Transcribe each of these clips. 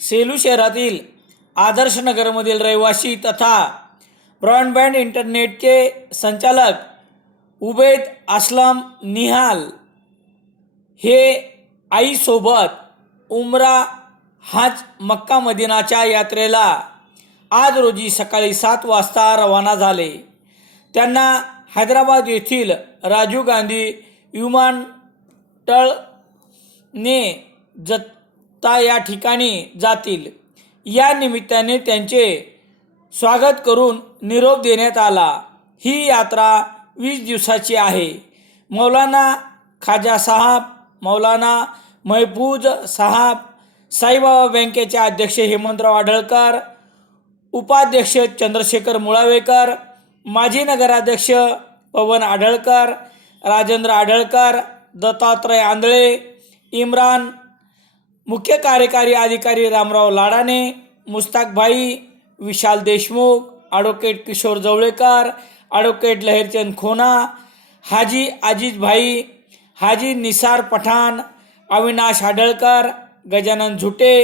सेलू शहरातील आदर्शनगरमधील रहिवासी तथा ब्रॉडबँड इंटरनेटचे संचालक उबेद असलम निहाल हे आईसोबत उमरा हाज मक्का मदिनाच्या यात्रेला आज रोजी सकाळी सात वाजता रवाना झाले. त्यांना हैदराबाद येथील राजीव गांधी विमानतळने ता या ठिकाणी जातील. या निमित्ताने त्यांचे स्वागत करून निरोप देण्यात आला. ही यात्रा वीस दिवसाची आहे. मौलाना खाजा साहब मौलाना महफूज साहब साईबाबा बँकेचे अध्यक्ष हेमंतराव आढळकर उपाध्यक्ष चंद्रशेखर मुळावेकर माजी नगराध्यक्ष पवन आढळकर राजेंद्र आढळकर दत्तात्रय आंधळे इम्रान मुख्य कार्यकारी अधिकारी रामराव लाडाने मुस्ताकभाई विशाल देशमुख ॲडव्होकेट किशोर जवळेकर ॲडव्होकेट लहेरचंद खोना हाजी आजिजभाई हाजी निसार पठाण अविनाश आडळकर गजानन झुटे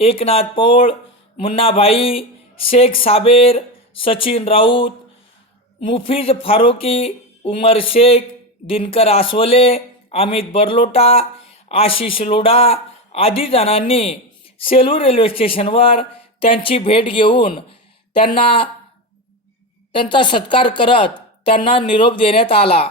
एकनाथ पौळ मुन्नाभाई शेख साबेर सचिन राऊत मुफीज फारुकी उमर शेख दिनकर आसवले अमित बरलोटा आशिष लोढा आदी जणांनी सेलू रेल्वे स्टेशनवर त्यांची भेट घेऊन त्यांना त्यांचा सत्कार करत त्यांना निरोप देण्यात आला.